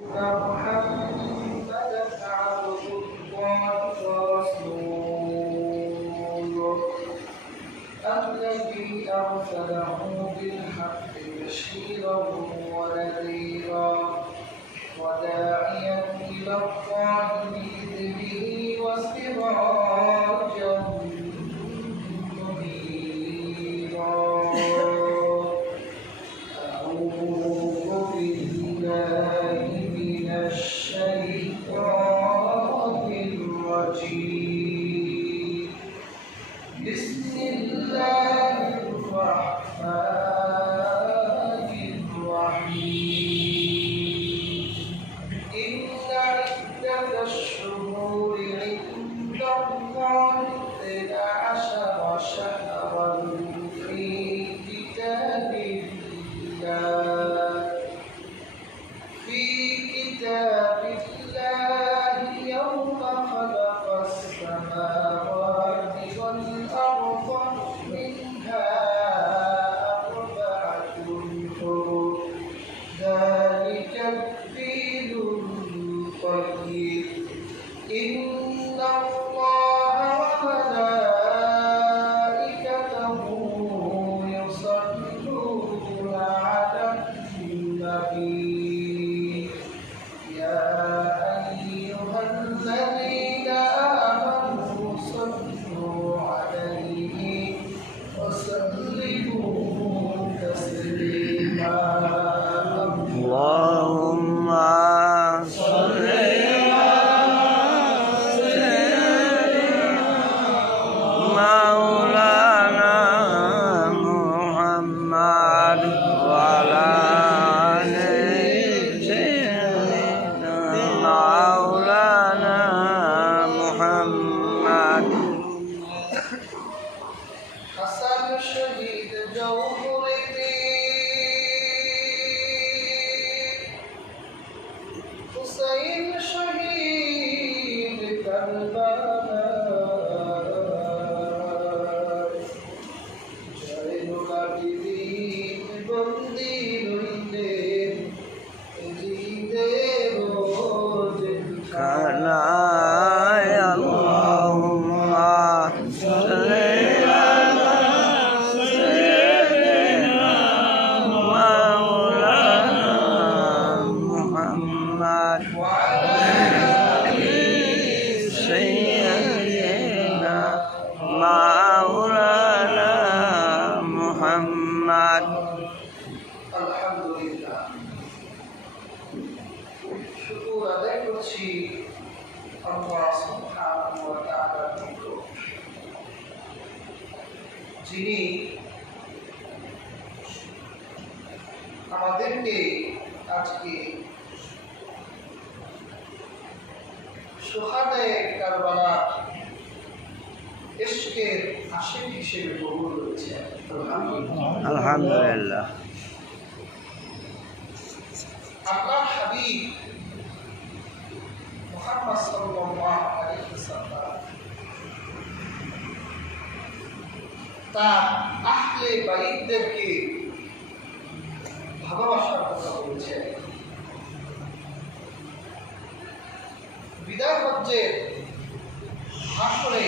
محمدا عبد الله ورسوله الذي أرسله بالحق بشيرا ونذيرا وداعيا إلى الله بإذنه وسراجا منيرا أعوذ بالله من الشيطان الرجيم بسم الله الرحمن الرحيم إن عدة الشهور عند الله 12 شهرا في كتاب الله يوم خلق السماوات والأرض منها أربعة حرم ذلك الدين القيم إن الله وملائكته يصلون على النبي يا أيها الذين آمنوا صلوا عليه وسلموا تسليما اللهم صل مولانا محمد وعلى آل سيدنا مولانا محمد حسن شهيد جوهر حسين شهيد كربلاء زين العابدين بندي ليلين جيدين كلا يا اللهم صل على سيدنا مولانا محمد وعلى سيدنا مولانا محمد আলহামদুলিল্লাহ শুকর আদায় করছি আল্লাহ সুবহানাহু ওয়া তাআলার নিকট যিনি আমাদেরকে আজকে শুহাদায়ে কারবালা ইশকের আশিক হিসেবে কবুল করেছেন আলহামদুলিল্লাহ। আলহামদুলিল্লাহ আল্লাহর হাবিব মুহাম্মদ সাল্লাল্লাহু আলাইহি ওয়াসাল্লাম তার আহলে বাইতদেরকে ভালোবাসার কথা বলেছেন। বিদায় হজ্জের ভাষণে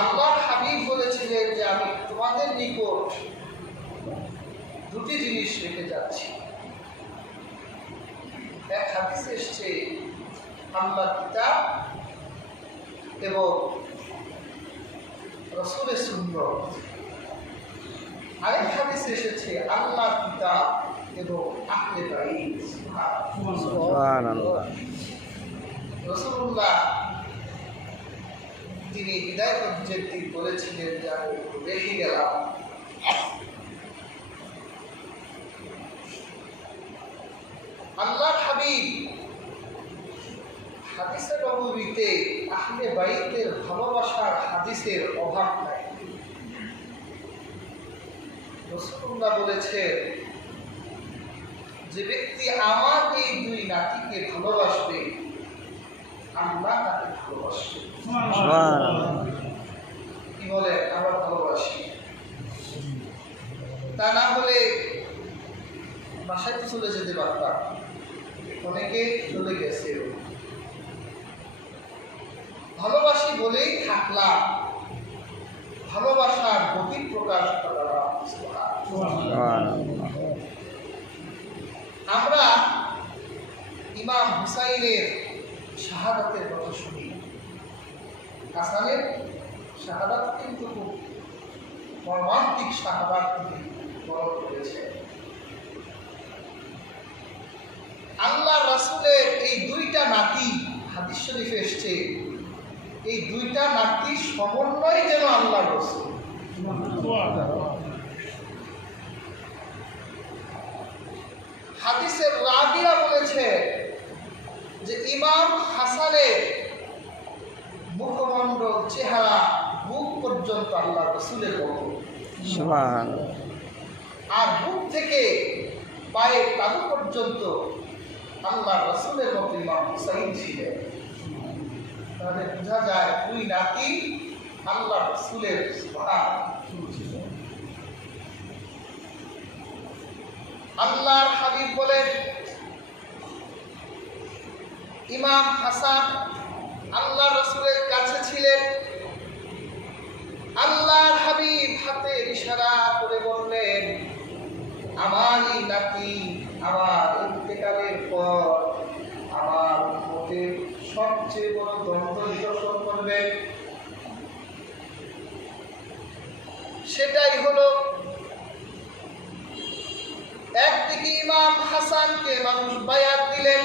আল্লাহর হাবিব বলেছিলেন যে আমি তোমাদের নিকট দুটি জিনিস রেখে যাচ্ছি। এক হাদিসে এসছে আল্লাহর কিতাব এবং রাসূলের সুন্নাত। আরেক হাদিসে এসেছে আল্লাহর কিতাব এবং আহলে বাইত। সুবহানাল্লাহ রাসূলুল্লাহ তিনি বিদায় হজ্জের দিন বলেছিলেন যে আমি রেখে গেলাম আল্লাহর হাবিব হাদিসে নববীতে আহলে বাইতের ভালোবাসার হাদিসের অভাব নাই। রাসূলুল্লাহ বলেছেন যে ব্যক্তি আমার এই দুই নাতিকে ভালোবাসবে আল্লাহ তাকে ভালোবাসবে। সুবহানাল্লাহ কি বলে আমরা ভালোবাসি, তা না হলে বাসায় তো চলে যেতে পারতাম, অনেকে চলে গেছে। ভালোবাসি বলেই থাকলাম, ভালোবাসার গভীর প্রকাশ করা। আমরা ইমাম হুসাইনের শাহাদাতের কথা শুনি। হাসানের শাহাদাত কিন্তু খুব মর্মান্তিক শাহাদাত বরণ করেছে। আল্লাহ রাসূলের এই দুইটা নাতি, হাদিস শরীফে এসেছে, এই দুইটা নাতির সমন্বয় যেন আল্লাহ রাসূল। হাদিসের রাবিয়া বলেছে যে ইমাম হাসানের মুখমণ্ডল, চেহারা, বুক পর্যন্ত আল্লাহ রাসূলের মতো, আর বুক থেকে পায়ের তালু পর্যন্ত আল্লাহ রাসূলের মতো ইমাম হুসাইন ছিলেন। তাহলে বোঝা যায় দুই নাতি আল্লাহ রাসূলের আল্লাহর হাবিব বলেন, ইমাম হাসান আল্লাহ রাসূলের কাছে ছিলেন। আল্লাহর হাবিব হাতে ইশারা করে বললেন, আমারই নাতি আমার ইন্তেকালের পর আমার উম্মতের সবচেয়ে বড় দ্বন্দ্ব নিরসন করবেন। সেটাই হলো, একদিকে ইমাম হাসানকে মানুষ বায়াত দিলেন,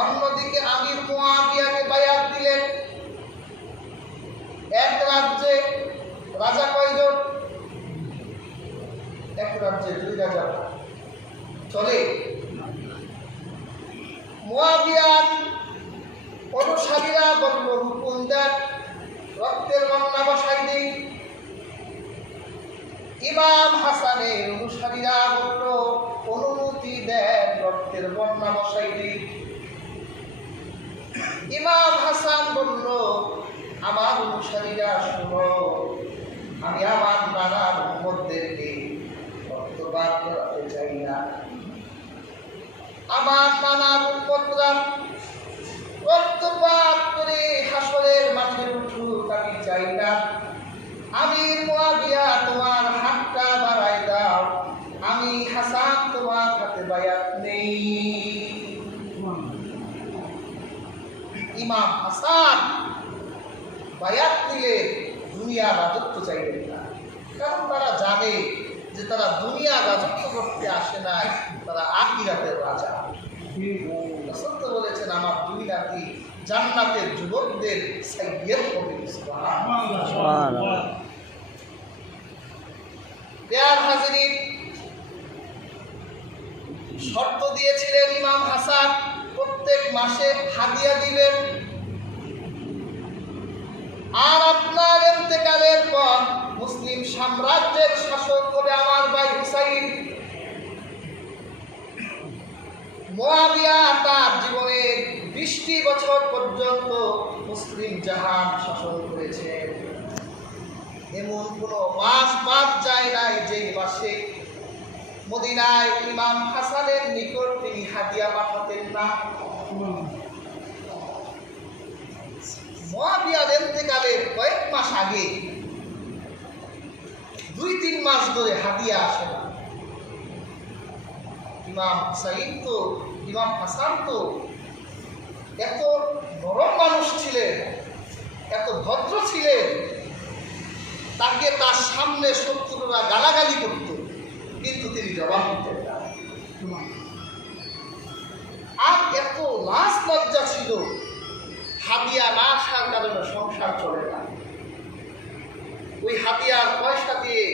অন্যদিকে আমির মুয়াবিয়াকে বায়াত দিলেন। এক রাজ্যে রাজা কয়জন? এক রাজ্যে দুই রাজা চলে। মুয়াবিয়ার অনুসারীরা বলল, হুকুম দেন, রক্তের বন্যা বসাই দিই। ইমাম হাসানের অনুসারীরা বলল, অনুমতি দেন, রক্তের বন্যা বসাই দিই। ইমাম হাসান বলল, আমার অনুসারীরা শোনো, আমি আমার নানার উম্মতদেরকে রক্তপাত করাতে চাই না। আমার নানার উম্মতরা রক্তপাত করে হাসরের মাঠে উঠুক, আমি চাই না। আমির মুয়াবিয়া, তোমার হাতটা বাড়াই দাও, আমি হাসান তোমার হাতে বায়াত নেই। ইমাম হাসান বায়াত দিলে দুনিয়া রাজত্ব চাইলেন না, কারণ তারা জানে যে তারা দুনিয়া রাজত্ব করতে আসে নাই, তারা আখিরাতের রাজা। সত্য বলেছেন, আমার দুই নাতি জান্নাতের যুবকদের সাইয়্যিদ হবে। সুবহানাল্লাহ। প্রিয় হাজিরিন, শর্ত দিয়েছিলেন ইমাম হাসান প্রত্যেক মাসে হাদিয়া দিবেন, আর আপনার ইন্তেকালের পর মুসলিম সাম্রাজ্যের শাসক হবে আমার ভাই হুসাইন। মুয়াবিয়া তার জীবনের 20টি বছর পর্যন্ত মুসলিম জাহান শাসন করেছেন। এমন কোনো মাস বাদ যায় নাই যেই মাসে মদিনায় ইমাম হাসানের নিকট তিনি হাদিয়া পাঠাতেন না। মুয়াবিয়ার ইন্তেকালের কয়েক মাস আগে 2-3 মাস ধরে হাদিয়া আসে না। ইমাম হাসান তো এত নরম মানুষ ছিলেন, এত ভদ্র ছিলেন, তাকে তার সামনে শত্রুরা গালাগালি করত, কিন্তু তিনি জবাব দিতেন না। আর এত লাজ লজ্জা ছিল, হাদিয়া না আসার কারণে সংসার চলে না। ওই হাদিয়ার পয়সা দিয়ে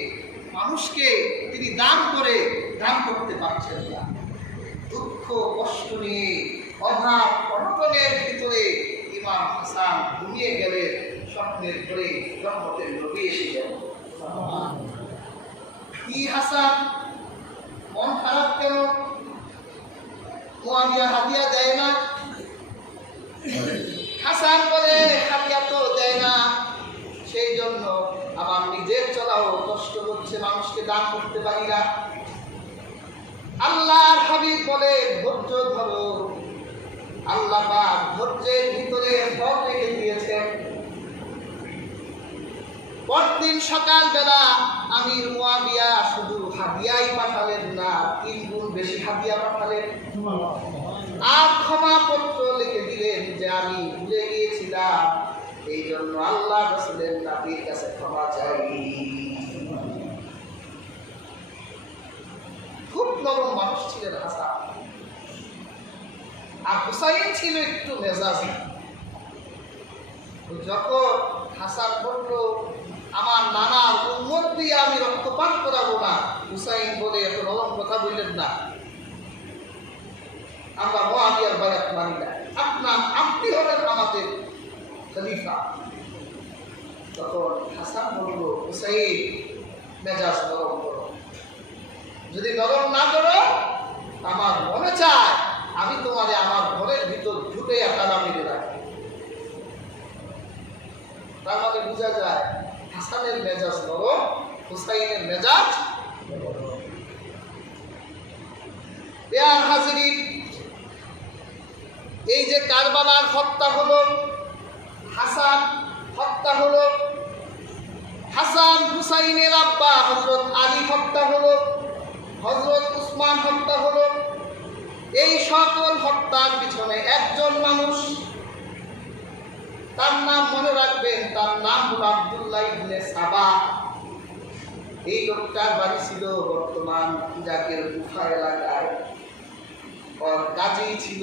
মানুষকে তিনি দান করতে পারছেন না। দুঃখ কষ্ট নিয়ে অভাব অনটনের ভিতরে ইমাম হাসান ঘুমিয়ে গেলেন। স্বপ্নের ঘরে রহমতের নবী এসে গেল। কি হাসান, মন খারাপ কেন? মুয়াবিয়া হাদিয়া দেয় না। হাসান বলে, হাদিয়া তো দেয় না, সেই জন্য আমার নিজের চলাও কষ্ট হচ্ছে, মানুষকে দান করতে পারি না। আল্লাহর হাবিব বলে ধৈর্য ধরো। আল্লাহ পাক ধৈর্যের ভিতরে ফল রেখে দিয়েছেন। পরদিন সকালবেলা আমির মুয়াবিয়া শুধু হাদিয়াই পাঠালেন না, 3 গুণ বেশি হাদিয়া পাঠালেন। আর ক্ষমাপত্র লিখে দিলেন যে আমি ভুলে গিয়েছিলাম, এই জন্য আল্লাহ রাসূলের নবীর কাছে ক্ষমা চাই। খুব নরম মানুষ ছিলেন হাসান। আর হুসাইন ছিল একটু মেজাজি। যখন হাসান বলল আমার নানার উম্মত দিয়ে আমি রক্তপাত করাবো না, হুসাইন বলে এত নরম কথা বললেন না, আমরা মুআবিয়ার বায়াত মানি না, আপনি হলেন আমাদের খলিফা। তখন হাসান বলল হুসাইন মেজাজ নরম করো, যদি নরম না করো আমার মনে চায় আমি তোমারে আমার ঘরের ভিতর ঢুকে তালা মেরে রাখি। তার মানে বোঝা যায় হাসানের মেজাজ নরম, হুসাইনের মেজাজ প্রিয় হাজিরিন, এই যে কারবালার হত্যা হলো, হাসান হত্যা হলো, হাসান হুসাইনের আব্বা হযরত আলী হত্যা হলো, হযরত উসমান হত্যা হলো। এই সকল হত্যার পিছনে একজন মানুষ, তার নাম মনে রাখবেন, তার নাম হলো আব্দুল্লাহ ইবনে সাবা। এই লোকটার বাড়ি ছিল বর্তমান ইরাকের কুফা এলাকায়। ওর কাজেই ছিল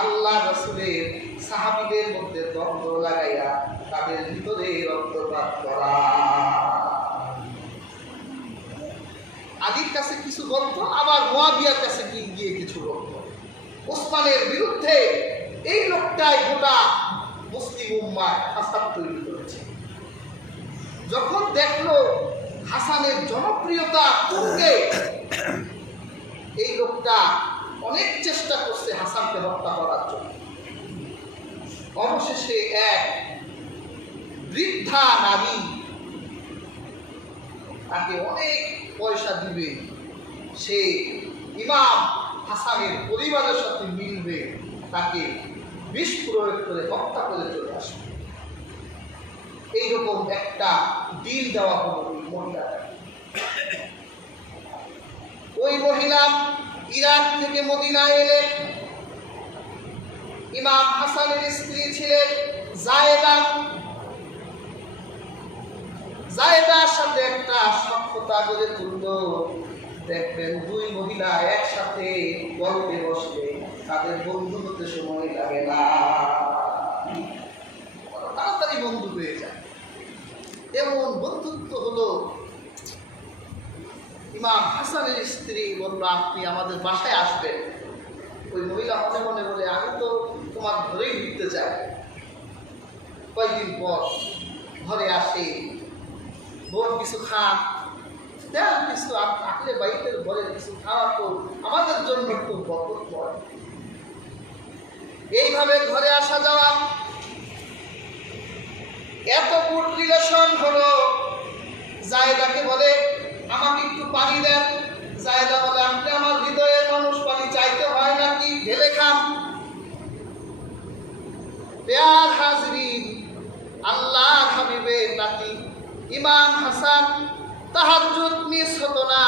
আল্লাহ রাসূলের সাহাবীদের মধ্যে দ্বন্দ্ব লাগাইয়া তাদের ভিতরে রক্তপাত করা। আলীর কাছে কিছু বলতো, আবার মুয়াবিয়ার কাছে গিয়ে কিছু বলতো। ওসমানের বিরুদ্ধে এই লোকটাই গোটা মুসলিম উম্মায় ফাসাদ তৈরি করেছে। যখন দেখলো হাসানের জনপ্রিয়তা তুঙ্গে, এই লোকটা অনেক চেষ্টা করছে হাসানকে হত্যা করার জন্য। অবশেষে এক বৃদ্ধা নারী তাকে অনেক পয়সা দিবে, সে ইমাম হাসানের পরিবারের সাথে মিলবে, তাকে বিষ প্রয়োগ করে হত্যা করে চলে আসবে। এইরকম একটা ডিল দেওয়া হলো ওই মহিলাকে। ওই মহিলা ইরাক থেকে মদিনায় এলেন। ইমাম হাসানের স্ত্রী ছিলেন জায়েদা। জায়েদার সাথে একটা সখ্যতা গড়ে তুলল। দেখবেন দুই মহিলা একসাথে গল্পে বসলে তাদের বন্ধু হতে সময় লাগে না, তাড়াতাড়ি বন্ধু হয়ে যায়। এমন বন্ধুত্ব হলো। ইমাম হাসানের স্ত্রী বলল আপনি আমাদের বাসায় আসবেন। ওই মহিলা মনে মনে বলে আমি তো তোমার ঘরেই ঢুকতে চাই। কয়েকদিন পর ঘরে আসে, বোন কিছু খান, দেন কিছু আঁকলে বাইকের ঘরে কিছু খাওয়া তো আমাদের জন্য খুব বরকত পড়ে। এইভাবে ঘরে আসা যাওয়া, এত গুড রিলেশন হলো। জায়েদাকে বলে আমাকে একটু পানি দেন। জায়েদা বলে আপনি আমার হৃদয়ের মানুষ, পানি চাইতে হয় নাকি, ঢেলে খান। প্রিয় হাজরিন, আল্লাহ হাবিবের নাতি ইমাম হাসান তাহাজ্জুদ মিস হতো না।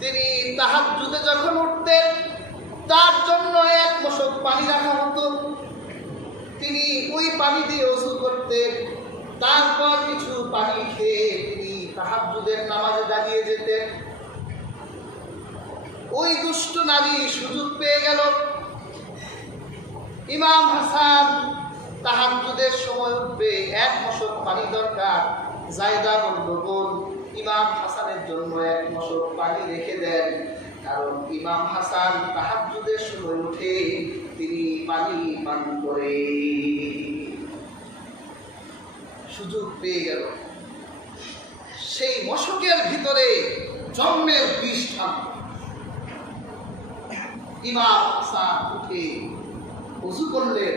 তিনি তাহাজ্জুদে যখন উঠতেন তার জন্য এক মশক পানি রাখা হতো। তিনি ওই পানি দিয়ে ওযু করতেন, তারপর কিছু পানি খেয়ে তিনি তাহাজ্জুদের নামাজে দাঁড়িয়ে যেতেন। ওই দুষ্ট নারী সুযোগ পেয়ে গেল। ইমাম হাসান তাহাজ্জুদের সময় উঠবে, এক মশক পানি দরকার। জায়েদা বলল বোন ইমাম হাসানের জন্য এক মশক পানি রেখে দেন, কারণ ইমাম হাসান তাহাজ্জুদের সময় উঠে তিনি পানি পান করে। সুযোগ পেয়ে গেল। সেই মশকের ভিতরে জন্মের বিষ থাকবে। ইমাম হাসান উঠে ওযু করলেন,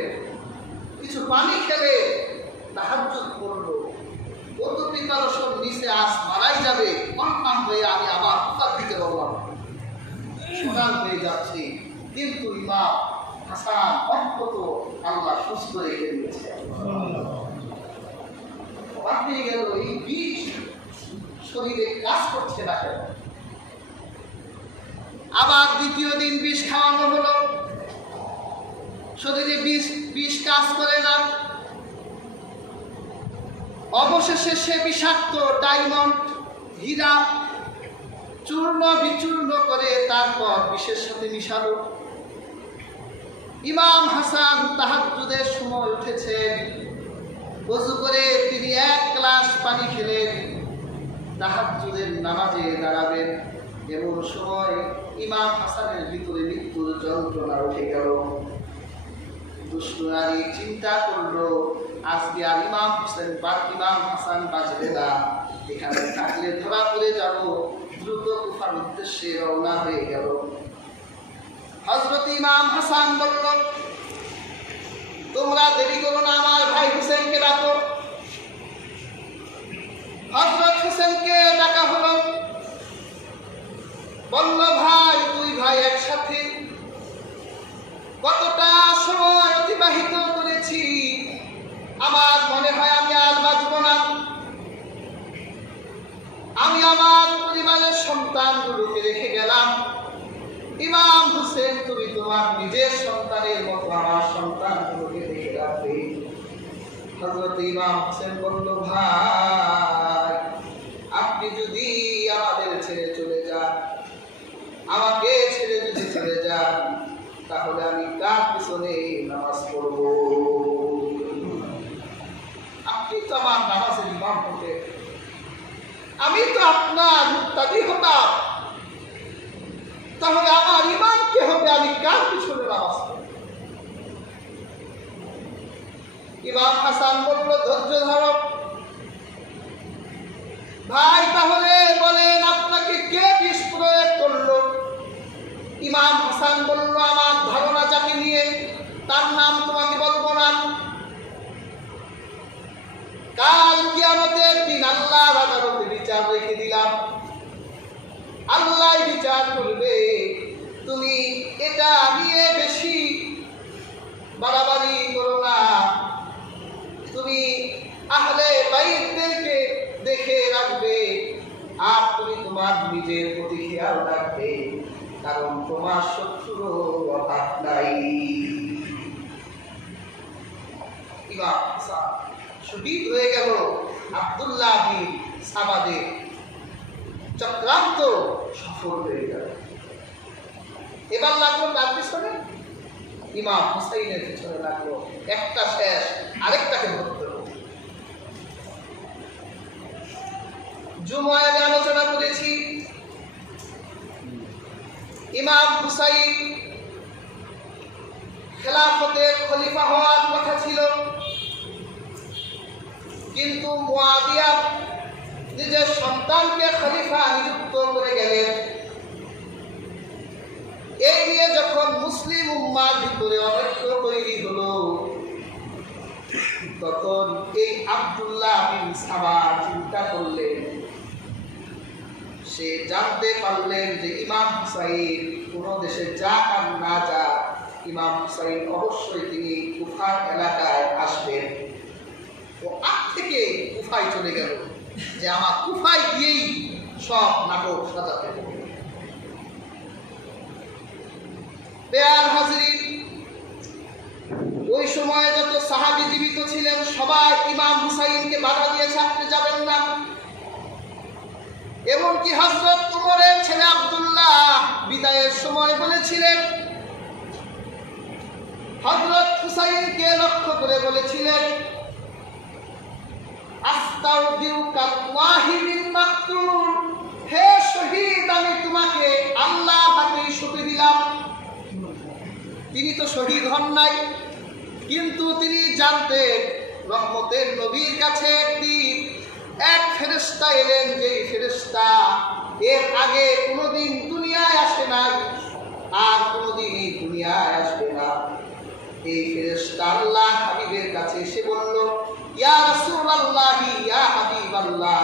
কিছু পানি খেলে তাহাজ্জুদ করলো। কত প্রিপারেশন নিচে আজ মারাই যাবে, কনফার্ম হয়ে আমি আবার উত্তর দিতে বললাম। সমান হয়ে যাচ্ছে, কিন্তু ইমাম হাসান অন্তত আল্লাহ সুস্থ রেখে দিয়েছে। আপনি গেল এই বিষ শরীরে কাজ করছে না কেন? আবার দ্বিতীয় দিন বিষ খাওয়ানো হলো, শরীরে বিষ কাজ করে না। অবশেষে সে বিষাক্ত ডায়মন্ড হীরা চূর্ণ বিচূর্ণ করে তারপর বিষের সাথে মিশালো। ইমাম হাসান তাহাজ্জুদের সময় উঠেছেন, ওযু করে তিনি 1 গ্লাস পানি খেলেন, তাহাজ্জুদের নামাজে দাঁড়াবেন। এমন সময় ইমাম হাসানের ভিতরে মৃত্যুর যন্ত্রণা উঠে গেল। দুষ্ট নারী চিন্তা করলো, আজকে আর ইমাম হাসান বাঁচবে না, এখানে থাকলে ধরা পড়ে যাব। দ্রুত কুফার উদ্দেশ্যে রওনা হয়ে গেল। হযরত ইমাম হাসান বলল, তোমরা দেরি করো না, আমার ভাই হুসেনকে ডাকো। হযরত হুসেনকে ডাকা হলো। বলল, ভাই, দুই ভাই একসাথে কতটা সময় অতিবাহিত করেছি, আমার মনে হয় আমি আর বাঁচব না। আমি আমার পরিবারের সন্তানগুলোকে রেখে গেলাম। ইমাম হুসেন, তুমি তোমার নিজের সন্তানের মতো আমার সন্তানগুলোকে রেখে রাখবে। হযরত ইমাম হুসেন বলল, ভাই, আপনি যদি আমাদের ছেড়ে চলে যান, আমাকে ছেড়ে যদি চলে যান, তাহলে আমি কার পিছনে নামাজ পড়ব? আপনি তো আমার নামাজের ইমাম হতে, আমি তো আপনার মুক্তাদি হতাম, তাহলে আমার ইমাম কে হবে? আমি কার পিছনে নামাজ পড়ব? ইমাম হাসান বলল, ধৈর্য ধরো ভাই, তাহলে বলেন আপনাকে কে বিষ প্রয়োগ করলো? ইমাম হাসান বলল, আমার ধারণা যাকে নিয়ে, তার নাম তোমাকে বলবো না। কাল কিয়ামতের দিন আল্লাহর আদালতে বিচার রেখে দিলাম, আল্লাহ বিচার করবে। তুমি এটা নিয়ে বেশি বাড়াবাড়ি করো না, তুমি আহলে বাইতদেরকে দেখে রাখবে, আর তুমি তোমার নিজের প্রতি খেয়াল রাখবে, কারণ তোমার শত্রুর অভাব নাই। ইমাম হাসান শহীদ হয়ে গেল। আব্দুল্লাহ বিন সাবাদের চক্রান্ত সফল হয়ে গেল। এবার লাগলো কার পিছনে? ইমাম হুসাইনের পিছনে লাগলো। একটা শেষ, আরেকটাকে ধরতে হবে। জুমায় আলোচনা করেছি, ইমাম হুসাইন খেলাফতের খলিফা হওয়ার কথা ছিল, কিন্তু মুয়াবিয়া নিজের সন্তানকে খলিফা নিযুক্ত করে গেলেন। এই নিয়ে যখন মুসলিম উম্মার ভিতরে অনৈক্য তৈরি হলো, তখন এই আব্দুল্লাহ বিন সাবা চিন্তা করলেন, সে জানতে পারলেন যে ইমাম হুসাইন কোন দেশে যাক আর না যাক, ইমাম হুসাইন অবশ্যই তিনি কুফার এলাকায় আসবেন। ও আগ থেকে কুফায় চলে গেল যে আমার কুফায় গিয়েই সব নাটক সাজাতে হবে। বেয়ার হাজরিন, ওই সময় যত সাহাবী জীবিত ছিলেন সবাই ইমাম হুসাইনকে বাধা দিয়েছে, আপনি যাবেন না। এমনকি হযরত উমরের ছেলে আব্দুল্লাহ বিদায়ের সময় বলেছিলেন, হযরত হুসাইনকে লক্ষ্য করে বলেছিলেন, আস্তাউদিউকাল্লাহি মিন মাকতুল, হে শহীদ, আমি তোমাকে আল্লাহর হাতে সঁপে দিলাম। তিনি তো শহীদ হন নাই, কিন্তু তিনি জানতেন রহমতের নবীর কাছে একদিন এক ফেরেশতা এলেন, যে ফেরেশতা এর আগে কোনোদিন দুনিয়ায় আসে নাই, আর কোনোদিন এই দুনিয়ায় আসবে না। এই ফেরেশতা আল্লাহ হাবিবের কাছে এসে বলল, ইয়া রাসূলুল্লাহ, ইয়া হাবিবাল্লাহ,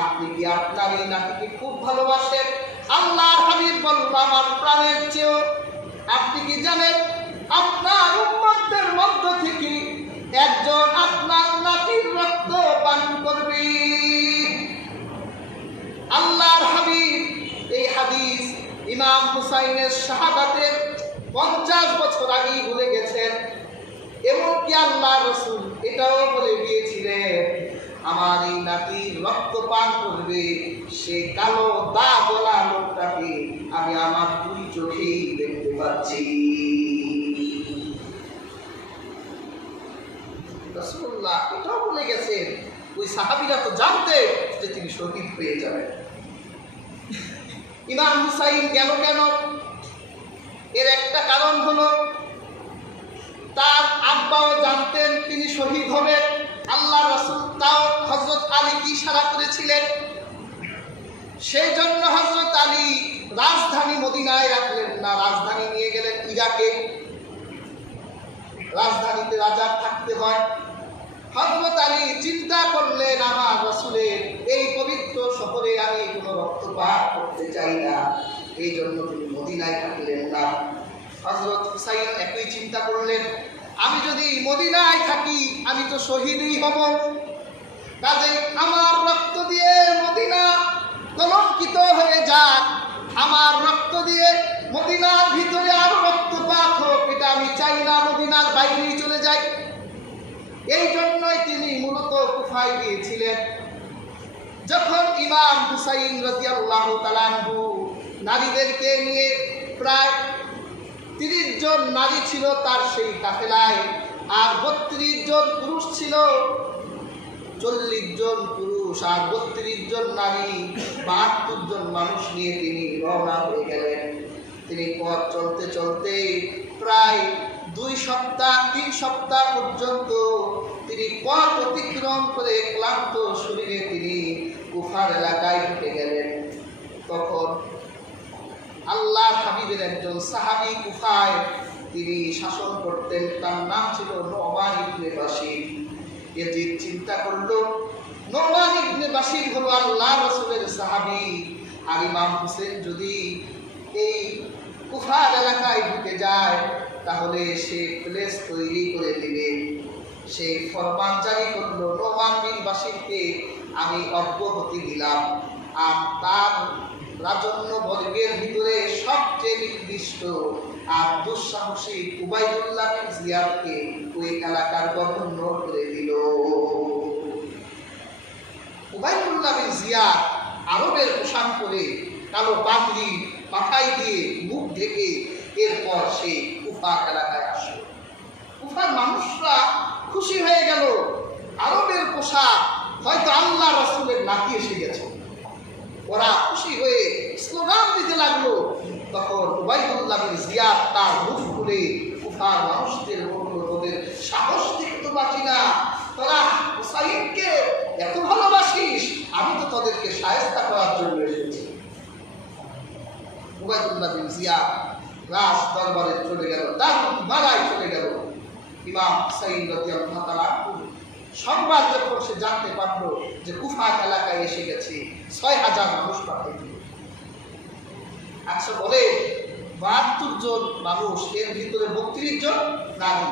আপনি কি আপনার এই নাতিকে খুব ভালোবাসেন? আল্লাহর হাবিব বলল, আমার প্রাণের চেয়েও আপনি কি জানেন আপনার উম্মতদের মধ্য থেকে একজন আপনার নাতির রক্ত পান করবে? আল্লাহর হাবিব এই হাদিস ইমাম হুসাইনের শাহাদাতের 50 বছর আগেই ভুলে গেছেন। এমনকি আল্লাহ রাসূল এটাও বলে গিয়েছিলেন, আমার এই নাতির রক্ত পান করবে সে কালো দাগওয়ালা লোকটাকে আমি আমার 2 চোখেই দেখতে পাচ্ছি। রাসূলুল্লাহ এটাও বলে গেছেন, ওই সাহাবীরা তো জানতেন যে তিনি শহীদ হয়ে যাবেন। ইমাম হুসাইন গেল কেন? এর একটা কারণ হলো তার আব্বাও জানতেন তিনি শহীদ হবেন। আল্লাহ রাসূল তাও হযরত আলীকে ইশারা করেছিলেন। সেই জন্য হযরত আলী রাজধানী মদিনায় রাখলেন না, রাজধানী নিয়ে গেলেন ইরাকে। রাজধানীতে রাজার থাকতে হয়। হযরত আলী চিন্তা করলেন, আমার রাসূলের এই পবিত্র শহরে আমি কোনো রক্তপাত করতে চাই না, এই জন্য তিনি মদিনায় থাকলেন না। হযরত হুসাইন একই চিন্তা করলেন, আমি যদি মদিনায় থাকি আমি তো শহীদই হব, কাজেই আমার রক্ত দিয়ে মদিনা কলঙ্কিত হয়ে যাক, আমার রক্ত দিয়ে মদিনার ভিতরে আর রক্তপাত হোক, এটা আমি চাই না, মদিনার বাইরেই চলে যাই। এই জন্যই তিনি মূলত কুফায় গিয়েছিলেন। যখন ইমাম হুসাইন রাদিয়াল্লাহু তাআলা আনহু নারীদেরকে নিয়ে, প্রায় 30 জন নারী ছিল তার সেই কাফেলায়, আর 32 জন পুরুষ ছিল। 40 জন পুরুষ আর 32 জন নারী, 72 জন মানুষ নিয়ে তিনি রওনা হয়ে গেলেন। তিনি পথ চলতে চলতে প্রায় 2 সপ্তাহ 3 সপ্তাহ পর্যন্ত তিনি পথ অতিক্রম করে ক্লান্ত শরীরে তিনি কুফার এলাকায় ঢুকে গেলেন। তখন আল্লাহর হাবিবের একজন সাহাবী কুফায় তিনি শাসন করতেন, তার নাম ছিল নোমান ইবনে বাশির। ইয়াজিদ চিন্তা করলো, নোমান ইবনে বাশির হলো আল্লাহর রাসূলের সাহাবী, আর ইমাম হোসেন যদি এই কুফার এলাকায় ঢুকে যায় তাহলে সে প্লেস তৈরি করে দিবে। সে ফরমান জারি করলো, নোমান বিন বাশিরকে আমি অব্যাহতি দিলাম, আর তার রাজন্য বর্গের ভিতরে সবচেয়ে নিকৃষ্ট আর দুঃসাহসী উবাইদুল্লাহ বিন জিয়াদকে ওই এলাকার গভর্নর করে দিল। উবাইদুল্লাহ বিন জিয়াদ আরবের পোশাক পরে, কালো পাগড়ি মাথায় দিয়ে মুখ ঢেকে এরপর সে কুফা এলাকায় আসলো। কুফার মানুষরা খুশি হয়ে গেল, আরবের পোশাক, হয়তো আল্লাহ রাসূলের নাতি এসে গেছে। ওরা খুশি হয়ে স্লোগান দিতে লাগলো। তখন উবাইদুল্লাহ বিন জিয়াদ তার মুখ খুলে কুফার মানুষদের বলল, তোদের সাহস দেখতে পাচ্ছি না, তোরা হুসাইনকে এত ভালোবাসিস, আমি তো তোদেরকে শায়েস্তা করার জন্য এসেছি। উবাইদুল্লাহ বিন জিয়াদ রাজ দরবারে চলে গেল, তার মারায় চলে গেল। ইমাম হুসাইন রাদিয়াল্লাহু তাআলা সংবাদ যখন সে জানতে পারলো যে কুফা এলাকায় এসে গেছে, 6000 মানুষ পাঠিয়ে দিল। আচ্ছা বলে 72 জন মানুষ, এর ভিতরে 32 জন নারী,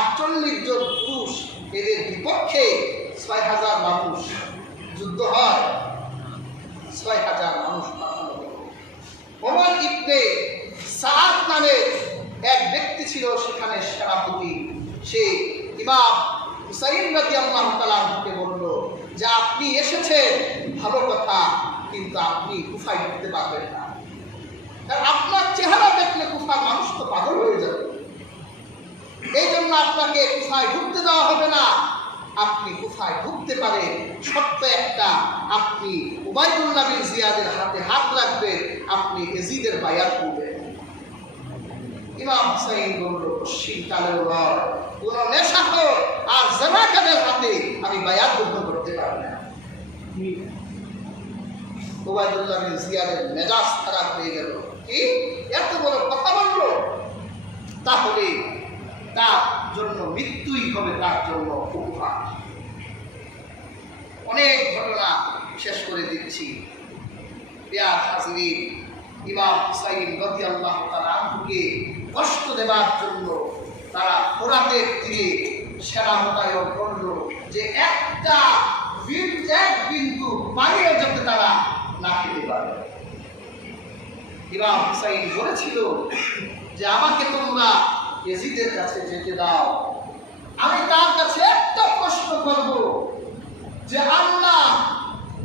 48 জন পুরুষ, এদের বিপক্ষে 6000 মানুষ যুদ্ধ হয়। 6000 মানুষ পাঠানো হলো। ওমর ইবনে সাদ নামে এক ব্যক্তি ছিল সেখানে সেনাপতি। সে ইমাম হুসাইন রাদিয়াল্লাহু তাআলা আনহুকে বলল যে আপনি এসেছেন ভালো কথা, কিন্তু আপনি কুফায় ঢুকতে পারবেন না, কারণ আপনার চেহারা দেখলে কুফার মানুষ তো পাগল হয়ে যাবে। এই জন্য আপনাকে কুফায় ঢুকতে দেওয়া হবে না। আপনি কুফায় ঢুকতে পারেন, শর্ত একটা, আপনি উবাইদুল্লাহ বিন জিয়াদের হাতে হাত রাখবেন, আপনি এজিদের বায়াত করবেন। ইমাম হুসাইন বলল, পশ্চিম কালের রব, কোন নেশাখোর আর জানাকারের হাতে আমি বায়াত গ্রহণ করতে পারি না। উবাইদুল্লাহ বিন জিয়াদের মেজাজ খারাপ হয়ে গেল, কি এত বড় কথা বললো, তাহলে তার জন্য মৃত্যুই হবে, তার জন্য কুফা। অনেক ঘটনা শেষ করে দিচ্ছি। প্রিয় হাজিরিন, ইমাম হুসাইন রাদিয়াল্লাহু তাআলা আনহুকে কষ্ট দেওয়ার জন্য তারা ফোরাতের তীরে সেনা মোতায়েন করলো, যে এক বিন্দু পানিও যাতে তারা না খেতে পারে। ইমাম হুসাইন বলেছিল যে আমাকে তোমরা ইয়াজিদের কাছে যেতে দাও, আমি তার কাছে একটা প্রশ্ন করব যে আল্লাহ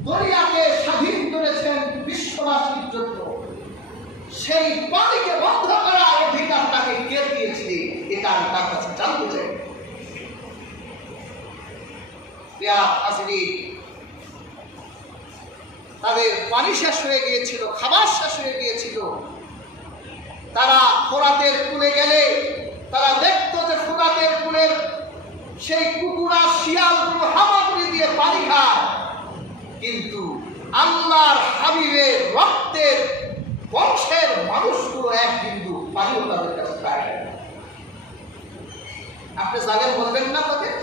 দরিয়াকে স্বাধীন করেছেন বিশ্ববাসীর জন্য, সেই পানিকে বন্ধ করার অধিকার তাকে কে দিয়েছে, এটা আমি তার কাছে জানতে চাই। তাদের পানি শেষ হয়ে গিয়েছিল, খাবার শেষ হয়ে গিয়েছিল। তারা ফোরাতের কূলে গেলে তারা দেখতো যে ফোরাতের কূলের সেই কুকুরা শিয়ালগুলো হামাগুড়ি দিয়ে পানি খায়, কিন্তু আল্লাহর হাবিবের রক্তের বংশের মানুষগুলো এক বিন্দু পানিও তাদের কাছে পায় না। আপনি জালেম বলবেন না তাদের?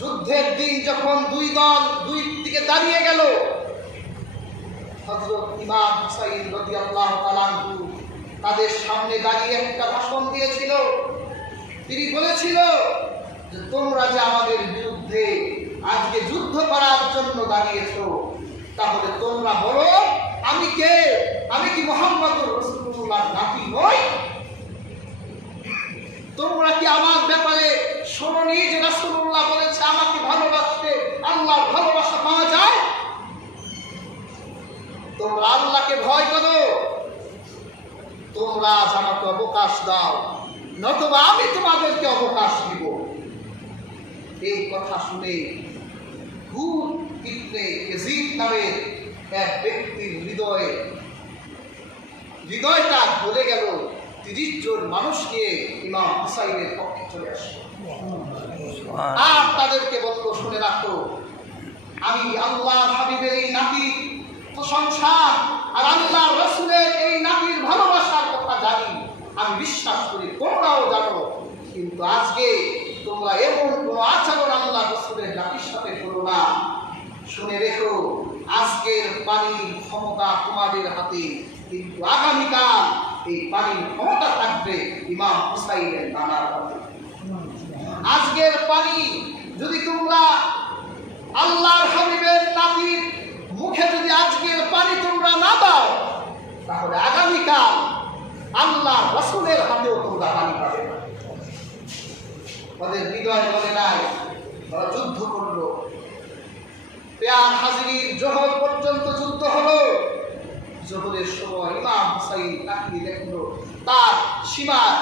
যুদ্ধের দিন যখন দুই দল দুই দিকে দাঁড়িয়ে গেল, হযরত ইমাম হুসাইন রাদিয়াল্লাহু তাআলা আনহু তাদের সামনে দাঁড়িয়ে একটা ভাষণ দিয়েছিল। তিনি বলেছিল যে তোমরা যে আমাদের বিরুদ্ধে আজকে যুদ্ধ করার জন্য দাঁড়িয়েছো, তাহলে তোমরা বলো আমি কে? আমি কি মুহাম্মদুর রাসূলুল্লাহর নাতি নই? তোমরা কি আমার ব্যাপারে শোনোনি যে রাসূলুল্লাহ বলেছে আমাকে ভালোবাসতে আল্লাহর ভালোবাসা পাওয়া যায়? তোমরা আল্লাহকে ভয় করো, তোমরা আজ আমাকে অবকাশ দাও, নতুবা আমি তোমাদেরকে অবকাশ দিব। এই কথা শুনে হুদ ইবনে ইয়াজিদ নামের এক ব্যক্তির হৃদয়টা বলে গেল। 30 জন মানুষকে ইমাম হুসাইনের পক্ষে চলে আসলো আর তাদেরকে বলল, শুনে রাখো, আমি আল্লাহ হাবিবের এই নাতির প্রশংসা আর আল্লাহ রাসূলের এই নাতির ভালোবাসার কথা জানি, আমি বিশ্বাস করি, তোমরাও জানো, কিন্তু আজকে তোমরা এমন কোনো আচরণ আল্লাহ রাসূলের নাতির সাথে করো না। শুনে রেখো, আজকের পানির ক্ষমতা তোমাদের হাতে, কিন্তু আগামীকাল এই পানির ক্ষমতা থাকবে ইমাম হুসাইনের নানার হাতে। আজকের পানি যদি তোমরা আল্লাহর হাবিবের নাতির মুখে যদি আজকের পানি তোমরা না দাও, তাহলে আগামীকাল আল্লাহ রাসূলের হাতেও তোমরা পানি পাবে না। ওদের হৃদয় বলে নাই, ওরা যুদ্ধ করলো। পেয়ার হাজির জোহর পর্যন্ত যুদ্ধ হলো। জোহরের সময় ইমাম হুসাইন তাকিয়ে দেখলো তার সীমার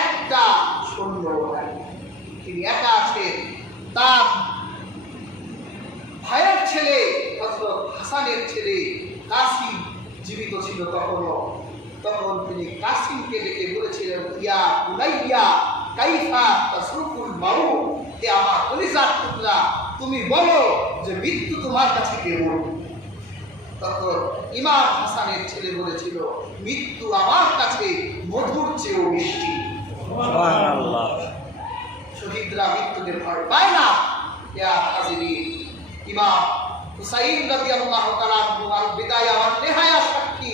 একটা সৈন্য নাই, তিনি একা আছেন। তার ভাইয়ের ছেলে হযরত হাসানের ছেলে কাসিম জীবিত ছিল তখন তিনি কাসিমকে ডেকে বলেছিলেন, ইয়া বুনাইয়া কাইফা তাসরুকুল মাউত, হে আমার কলিজার টুকরা, তুমি বলো যে মৃত্যু তোমার কাছে কেমন? তখন ইমাম হাসানের ছেলে বলেছিল, মৃত্যু আমার কাছে মধুর চেয়েও মিষ্টি। সুবহানাল্লাহ। শহীদরা মৃত্যুকে ভয় পায় না। ইয়া হাজিরিন, ইমাম হুসাইন রাদিয়াল্লাহু তাআলা আনহু আল বিদায়া ওয়ান নিহায়া সাক্ষী,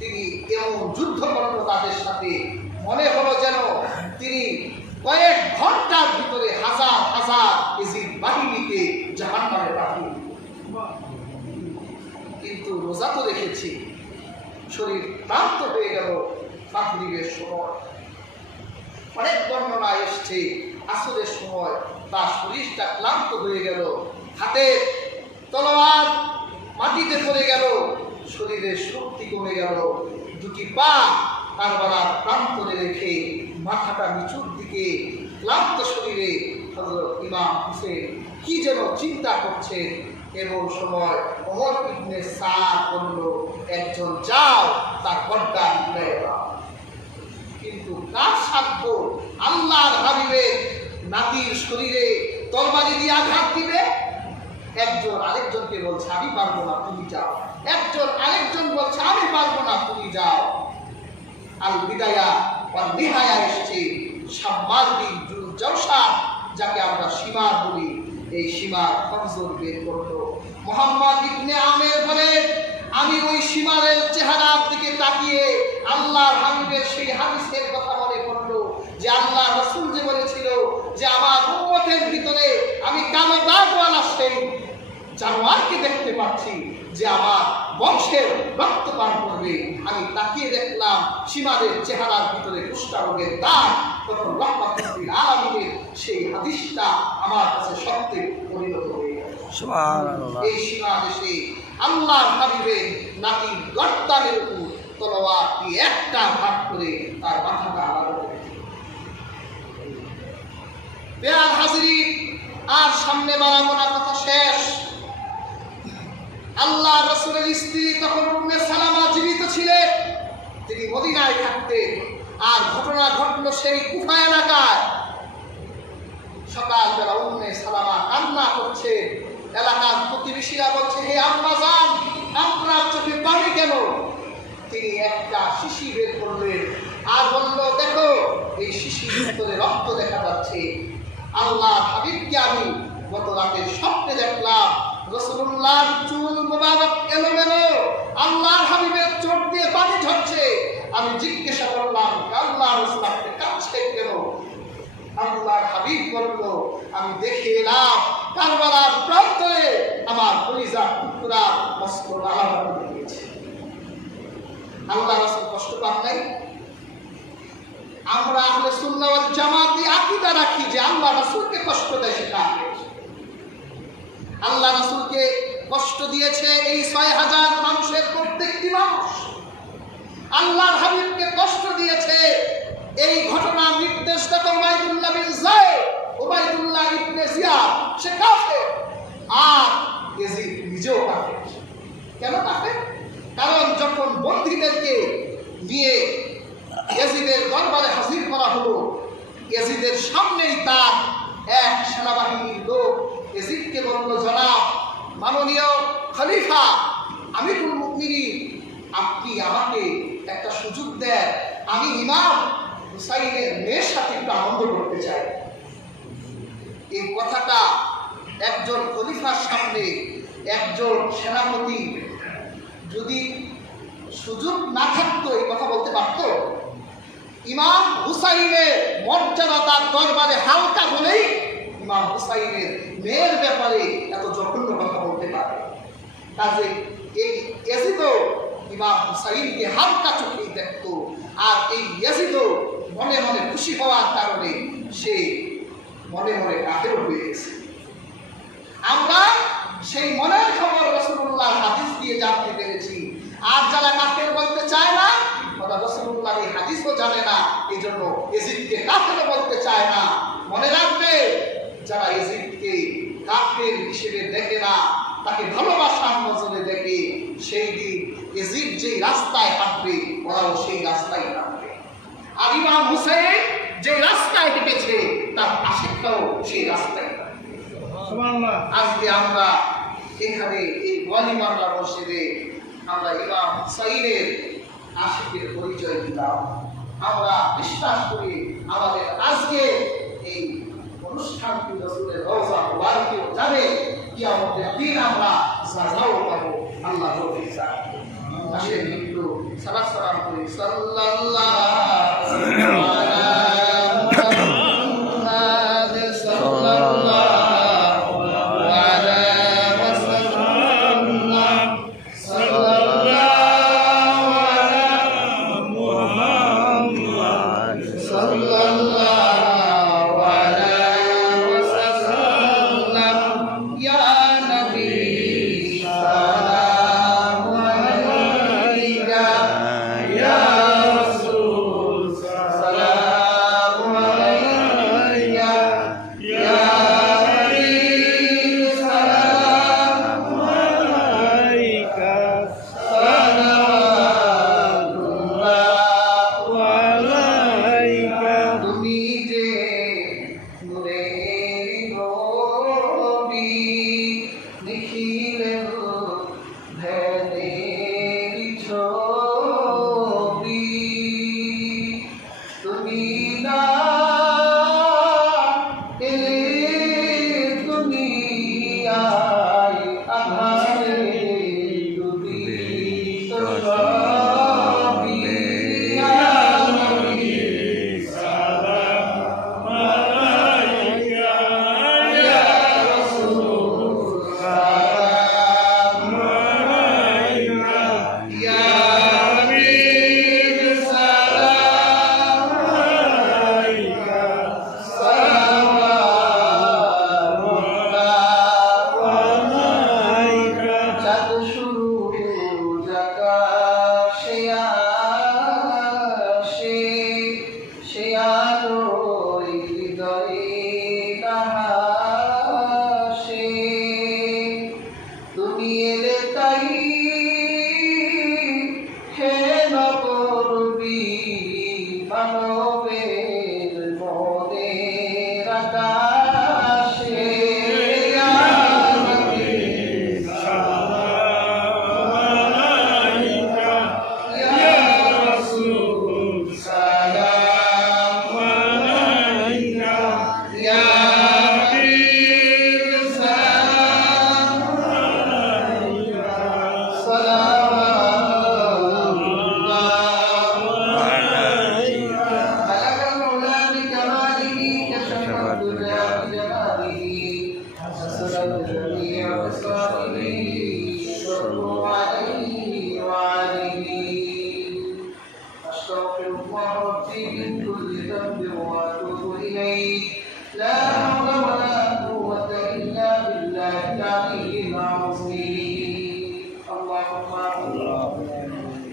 তিনি এমন যুদ্ধ করলো তাদের সাথে, মনে হলো যেন তিনি কয়েক ঘন্টার ভিতরে হাজার হাজার ইজিদ বাহিনীকে জাহান্নামে পাঠিয়ে দিলেন। কিন্তু রোজা তো রেখেছি, শরীর ক্লান্ত হয়ে গেল। মাগরিবের সময় অনেক বর্ণনা এসছে, আসরের সময় তার শরীরটা ক্লান্ত হয়ে গেল, হাতের তলোয়ার মাটিতে পড়ে গেল, শরীরের শক্তি কমে গেল। দুটি পা কারবালার প্রান্তরে রেখে মাথাটা নিচুর দিকে ক্লান্ত শরীরে হযরত ইমাম হুসেন কি যেন চিন্তা করছেন। এমন সময় ওমর ইবনে সাদ বলল, একজন যাও তার গর্দান উড়াইয়া দাও। কিন্তু কার সাধ্য আল্লাহর হাবিবের নাতির শরীরে তরবারি দিয়ে আঘাত দিবে? একজন আরেকজনকে বলছে আমি পারবো না, তুমি যাও। একজন আরেকজন বলছে আমি পারবো না, তুমি যাও। আল বিদায়া ওয়ান নিহায়া এসেছে। শাম্মাল বিন জুলজাওশা, যাকে আমরা সীমা বলি, এই সীমা খঞ্জর বের করলো মুহাম্মদ ইবনে আমের বলে, আমি ওই শিমারের চেহারার দিকে তাকিয়ে আল্লাহর হাবিবের সেই হাদিসের কথা মনে পড়লো যে আল্লাহ রাসূল যে বলেছিল যে আমার উম্মতের ভিতরে আমি কালো দাগওয়ালা সেই জানোয়ারকে দেখতে পাচ্ছি যে আমার বংশের রক্ত পান করবে। আমি তাকিয়ে দেখলাম সীমাদের চেহারার ভিতরে কুষ্ঠরোগের দাগ। তখন রাহমাতুল আলামিনের সেই হাদিসটা আমার কাছে সত্যি পরিণত হয়ে গেল। সুবহানাল্লাহ। এই সীমা দেশে আল্লাহর হাবিবের নাতির গর্দানের উপর তলোয়ার দিয়ে একটা ভাগ করে তার মাথাটা আলাদা করে দিল। বেয়ার হাজিরিন, আর সামনে বাড়াবো না, কথা শেষ। আল্লাহ রাসূলের স্ত্রী তখন উম্মে সালামা জীবিত ছিলেন, তিনি মদিনায় থাকতেন। আর ঘটনা ঘটলো সেই কুফা এলাকায়। সকালবেলা উম্মে সালামা কান্না করছে, এলাকার প্রতিবেশীরা বলছে, হে আম্মা জান, আপনার চোখে পানি কেন? তিনি একটা শিশি বের করলেন আর বলল, দেখো এই শিশির ভিতরে রক্ত দেখা যাচ্ছে। আল্লাহ হাবিবকে আমি গত রাতে স্বপ্নে দেখলাম রাসূলুল্লাহর চুল মোবারক এলোমেলো, আল্লাহর হাবিবের চোখ দিয়ে পানি ঝরছে। আমি জিজ্ঞাসা করলাম, আল্লাহ রাসূল আপনি কাঁদছেন কেন? আল্লাহর হাবিব বলল, আমি দেখে এলাম কারবালার প্রান্তরে আমার কলিজা টুকরা মস্ত আলাদা করে দিয়েছে। আল্লাহ রাসূল কষ্ট পান নাই? আমরা আহলে সুন্নাহ ওয়াল জামাতে আকীদা রাখি যে আল্লাহ রাসূলকে কষ্ট দেয় সে কাফের। আল্লাহ রাসূলকে কষ্ট দিয়েছে এই ৬০০০ মানুষের প্রত্যেকটি মানুষ। আল্লাহর হাবিবকে কষ্ট দিয়েছে এই ঘটনা নির্দেশদাতা উবাইদুল্লাহ বিন যায়েদ, উবাইদুল্লাহ ইবনে জিয়াদ, সে কাফের। আর ইয়াজিদ নিজেও কাফের। কেন কাফের? কারণ যখন বন্দীদেরকে নিয়ে ইয়াজিদের দরবারে হাজির করা হলো, ইয়াজিদের সামনেই তার এক সেনাবাহিনীর লোক ইয়াজিদকে বলল, জনাব, মাননীয় খলিফা আমিরুল মুমিনিন, আপনি আমাকে একটা সুযোগ দেন, আমি ইমাম হুসাইনের মেয়ের সাথে একটু আনন্দ করতে চাই। এই কথাটা একজন খলিফার সামনে একজন সেনাপতি যদি সুযোগ না থাকতো এই কথা বলতে পারত? ইমাম হুসাইনের মর্যাদা তার দরবারে হালকা বলেই ইমাম হুসাইনের মেয়ের ব্যাপারে এত জঘন্য কথা বলতে পারে। কাজে এই ইয়াজিদও ইমাম হুসাইনকে হালকা চোখেই দেখত। আর এই ইয়াজিদও মনে মনে খুশি হওয়ার কারণে সে মনে মনে কাফের হয়ে গেছে। আমরা সেই মনের খবর রাসূলুল্লাহ হাদিস দিয়ে জানতে পেরেছি। আর যারা কাফের বলতে চায় না, ওরা রাসূলুল্লাহ এই হাদিসও জানে না, এই জন্য ইয়াজিদকে কাফের বলতে চায় না। মনে রাখবে, যারা ইয়াজিদকে কাফের হিসেবে দেখে না, তাকে ভালোবাসার নজরে দেখে, সেই দিন ইয়াজিদ যেই রাস্তায় হাঁটবে ওরাও সেই রাস্তায় হাঁটবে। আর ইমাম হুসাইন যে রাস্তায় হেঁটেছে তার আশিকরাও সেই রাস্তায় হাঁটবে। আজকে আমরা এখানে এই ওয়ালিমাল্লাহ মসজিদে আমরা ইমাম হুসাইনের আশিকের পরিচয় দিলাম। আমরা বিশ্বাস করি আমাদের আজকে এই অনুষ্ঠানটি রাসূলের রওজা মুবারকেও জানে, কিয়ামতের দিন আমরা সাজাও পাবো। আল্লাহ তৌফিক দান। আসেন একটু সালাত সালাম করি। সাল্লাল্লাহু আলা মুহাম্মাদ সাল্লাল্লাহু আলা ওয়াসাল্লাম সাল্লাল্লাহু আলা মুহাম্মাদ সাল্লাল্লাহু আলা ওয়াসাল্লাম ইয়া নবী সালামু আলাইকা ইয়া রাসূল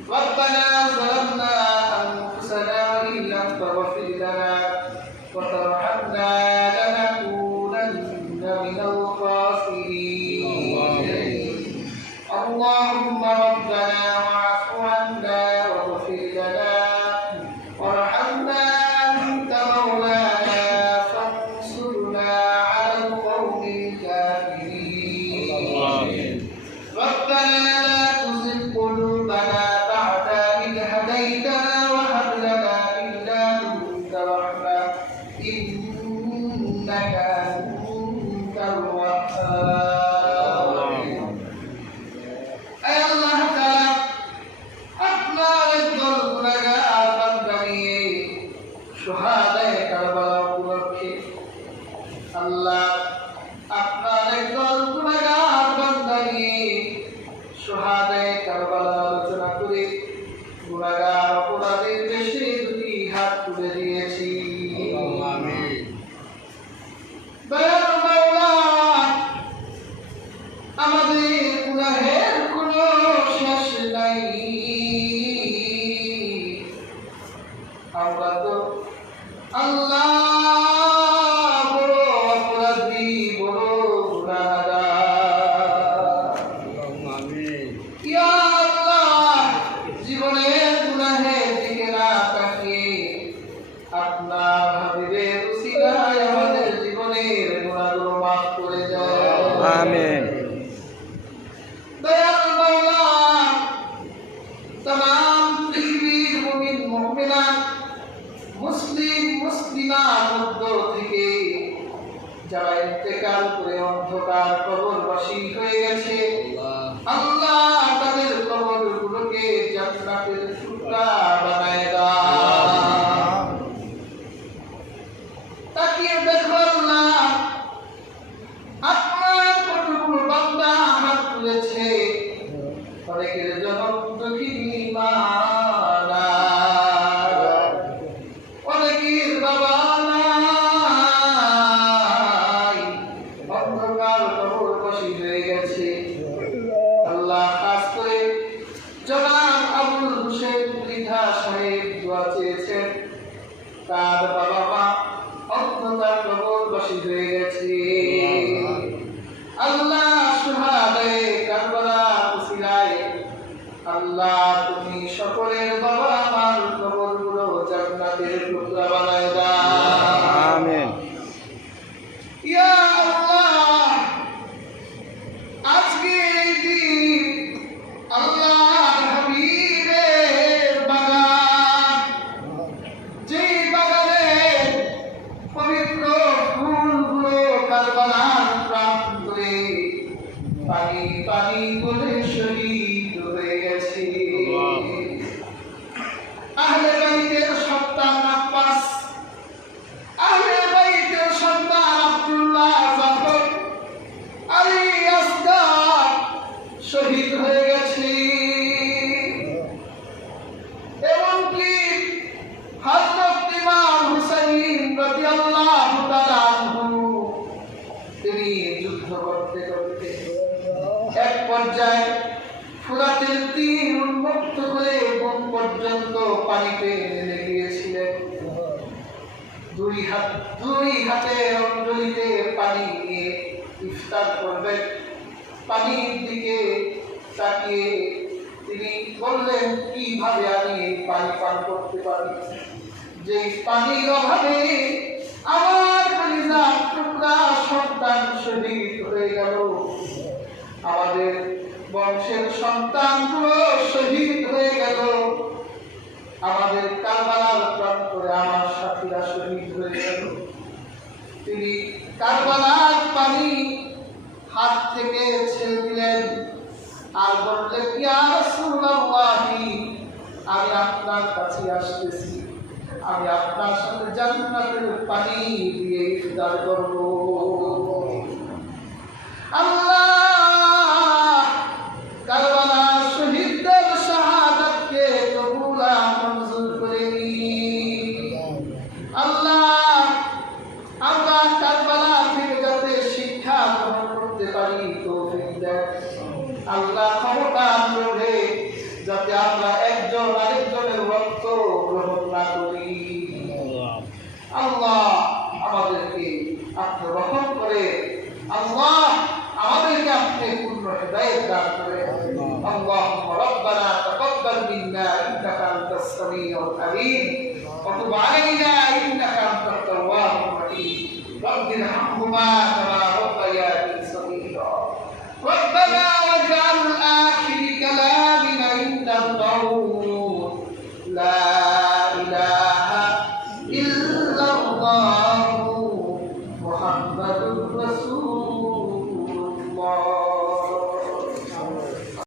ربنا ظلمنا أنفسنا وإن لم تغفر لنا وترحمنا لنكونن من الخاسرين اللهم ربنا واعف عنا واغفر لنا وارحمنا أنت مولانا فانصرنا على القوم الكافرين ربنا لا تزغ قلوبنا بعد إذ هديتنا وهب لنا من لدنك رحمة إنك أنت الوهاب أي الله تعالى আপনার একদল গুনাহগার বান্দা নিয়ে শুহাদায়ে কারবালা উপলক্ষে আল্লাহ আপনার একদল গুনাহগার বান্দা নিয়ে শুহাদায়ে কারবালা আলোচনা করে গুনাহগার অপরাধীর বেশে দুটি হাত তুলে দিয়েছি আমিন দয়াল মাওলা আমাদের গুনাহের কোনো শেষ নাই আমরা তো আল্লাহ বড় অপরাধী বড় গুনাহগার ইয়া আল্লাহ জীবনের গুনাহের দিকে না তাকিয়ে আপনার হাবিবের উসিলায় আমাদের জীবনের গুনাহগুলো মাফ করে দাও আমিন দয়াল মাওলা तमाम পৃথিবীর মুমিন মুমিনাত মুসলিম মুসলিমাত মধ্য থেকে যারা ইন্তেকাল করে অন্ধকার কবরবাসী হয়ে গেছে আল্লাহ তাদের কবরগুলোকে জান্নাতের টুকরা বানায় দাও তাকিয়ে দেখো আল্লাহ আপনার কতগুলো বান্দা হাত তুলেছে অনেকের জনম দুঃখিনী মা নাই, অনেকের বাবা নাই, অন্ধকার কবরবাসী হয়ে গেছে আল্লাহ খাস করে জনাব আবুল হোসেন মৃধা সাহেব দোয়া চেয়েছেন তার বাবা মা অন্ধকার কবরবাসী হয়ে গেছে আল্লাহ শুহাদায়ে কারবালা উসিলায় আল্লাহ তুমি সকলের বাবা মার কবরগুলো জান্নাতের টুকরা বানায় দাও আমিন ইয়া আল্লাহ আজকে এই দিন আল্লাহর হাবিবের বাগান যেই বাগানে পবিত্র ফুলগুলো কারবালার প্রান্তরে পানি পানি বলে শহীদ হয়ে গেছে পর্যন্ত পানিতে নেমে গিয়েছিলেন। দুই হাতে অঞ্জলিতে পানি নিয়ে ইফতার করবেন। পানির দিকে তাকিয়ে তিনি বললেন, কিভাবে আমি এই পানি পান করতে পারি, যে পানির অভাবে আমার কলিজার টুকরা সন্তান শহীদ হয়ে গেল, আমাদের বংশের সন্তানগুলো শহীদ হয়ে গেল, আমাদের কারবালার প্রান্তরে আমার সাথীরা শহীদ হয়ে গেল। তিনি কারবালার পানি হাত থেকে ছেড়ে দিলেন আর বললেন, ইয়া রাসূলুল্লাহি, আমি আপনার কাছে আসতেছি, আমি আপনার সাথে জান্নাতের পানি দিয়ে ইফতার করব। আল্লাহ কারবালার শহীদদের শাহাদাতকে কবুল মঞ্জুর করে নিন। আল্লাহ আমরা কারবালা থেকে যাতে শিক্ষা গ্রহণ করতে পারি তৌফিক দেন। আল্লাহ ক্ষমতার লোভে যাতে আমরা একজন আরেকজনের রক্ত গ্রহণ না করি। আল্লাহ আমাদেরকে আপনি রহম করে, আল্লাহ আমাদেরকে আপনি পূর্ণ হিদায়াত দান করে। আল্লাহুম্মা রাব্বানা তাকাব্বাল মিন্না ইন্নাকা আনতাস সামিউল আলিম ওয়া তুব আলাইনা ইন্নাকা আনতাত তাওয়াবুর রহিম। রব্বিরহামহুমা